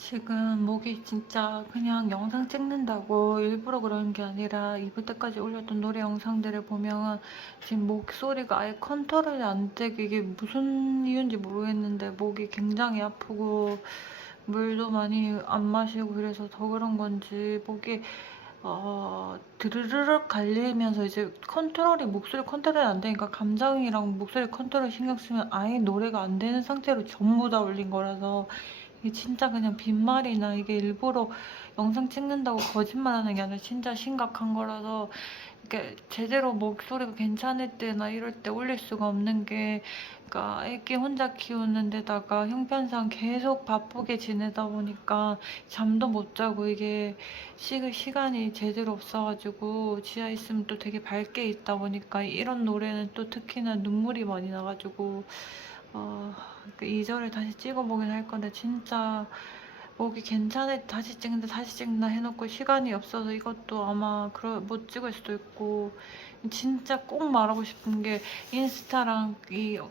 지금 목이 진짜 그냥 영상 찍는다고 일부러 그러는 게 아니라 이번 때까지 올렸던 노래 영상들을 보면 지금 목소리가 아예 컨트롤이 안 되게 이게 무슨 이유인지 모르겠는데 목이 굉장히 아프고 물도 많이 안 마시고 그래서 더 그런 건지 목이 어, 드르르륵 갈리면서 이제 컨트롤이 목소리 컨트롤이 안 되니까 감정이랑 목소리 컨트롤 신경 쓰면 아예 노래가 안 되는 상태로 전부 다 올린 거라서 이게 진짜 그냥 빈말이나 이게 일부러 영상 찍는다고 거짓말하는 게 아니라 진짜 심각한 거라서 이게 제대로 목소리가 괜찮을 때나 이럴 때 올릴 수가 없는 게 그러니까 애기 혼자 키우는 데다가 형편상 계속 바쁘게 지내다 보니까 잠도 못 자고 이게 시, 시간이 제대로 없어가지고 지하에 있으면 또 되게 밝게 있다 보니까 이런 노래는 또 특히나 눈물이 많이 나가지고 어, 그 2절을 다시 찍어보긴 할 건데 진짜 목이 괜찮을 때 다시 찍는데 다시 찍나 해놓고 시간이 없어서 이것도 아마 그러, 못 찍을 수도 있고 진짜 꼭 말하고 싶은 게 인스타랑 이 어,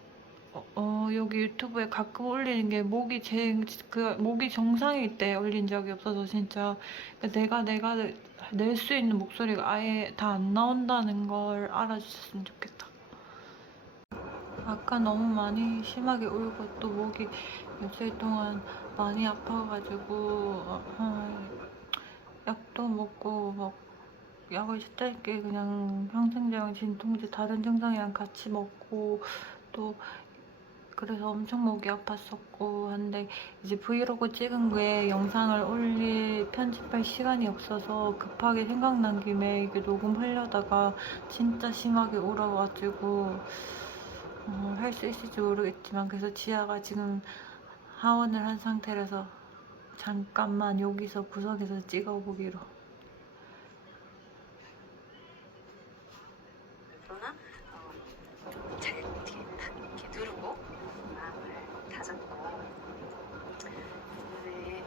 어, 여기 유튜브에 가끔 올리는 게 목이 제 그 목이 정상일 때 올린 적이 없어서 진짜 그러니까 내가 내가 낼 수 있는 목소리가 아예 다 안 나온다는 걸 알아주셨으면 좋겠다. 아까 너무 많이 심하게 울고 또 목이 며칠 동안 많이 아파가지고 어, 약도 먹고 막 약을 짧게 그냥 항생제랑 진통제 다른 증상이랑 같이 먹고 또 그래서 엄청 목이 아팠었고 한데 이제 브이로그 찍은 게 영상을 올릴 편집할 시간이 없어서 급하게 생각난 김에 이게 녹음하려다가 진짜 심하게 울어가지고 어, 할수 있을지 모르겠지만 그래서 지아가 지금 하원을 한 상태라서 잠깐만 여기서 구석에서 찍어보기로. 그러나 어, 잘 이렇게 딱 이렇게 누르고 마음을 다잡고 오늘의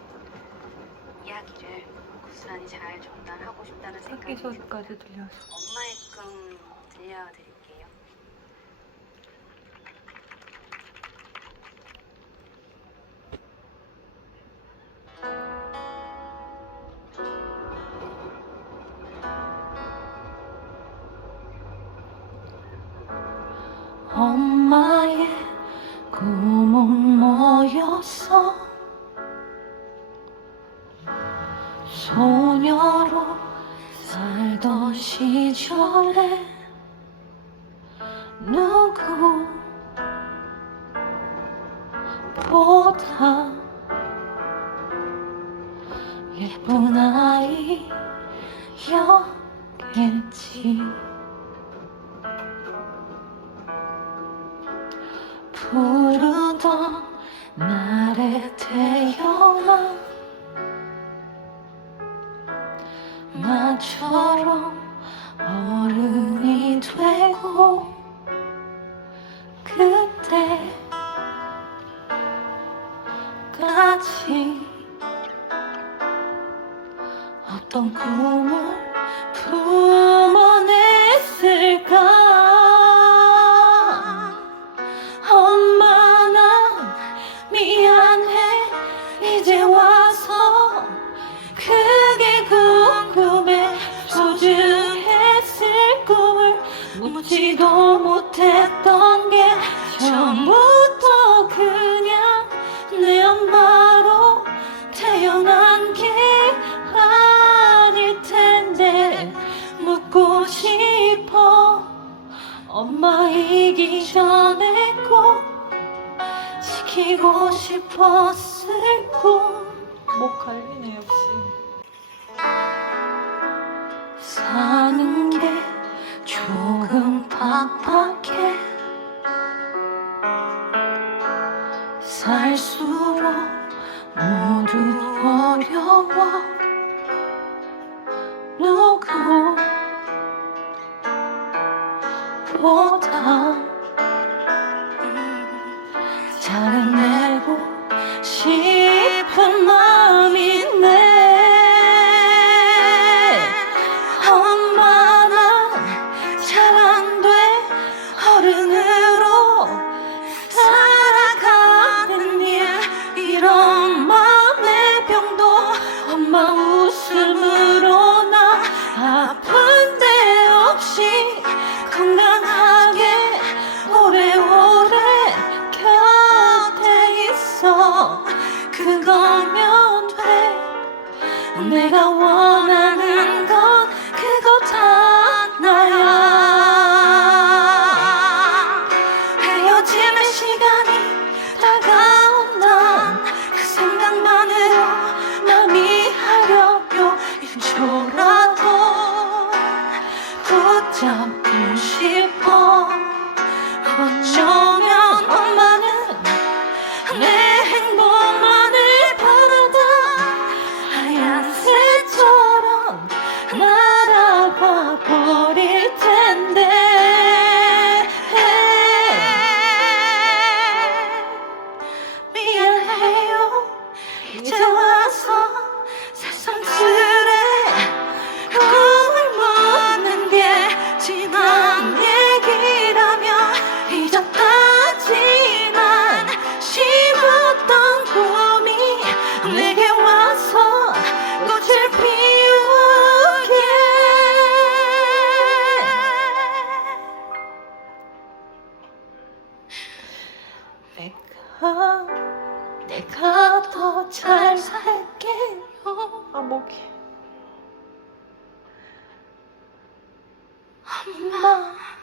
이야기를 고스란히 잘 전달하고 싶다는 생각이 소리까지 들려서 엄마의 꿈 들려드릴게 엄마의 꿈은 뭐였어? 소녀로 살던 시절에 누구보다 예쁜 아이였겠지 부르던 날에 태어나 나처럼 어른이 되고 그때까지 어떤 꿈을 엄마이기 전에 꼭 지키고 싶었을 꿈목 갈리네 역시. 사는 게 조금 팍팍해. 살수록 모두 어려워. 누구 잘해내고 싶은 마음이네 엄마 난 잘 안 돼 어른으 내가 내가 더 잘 살게요. 아 목이.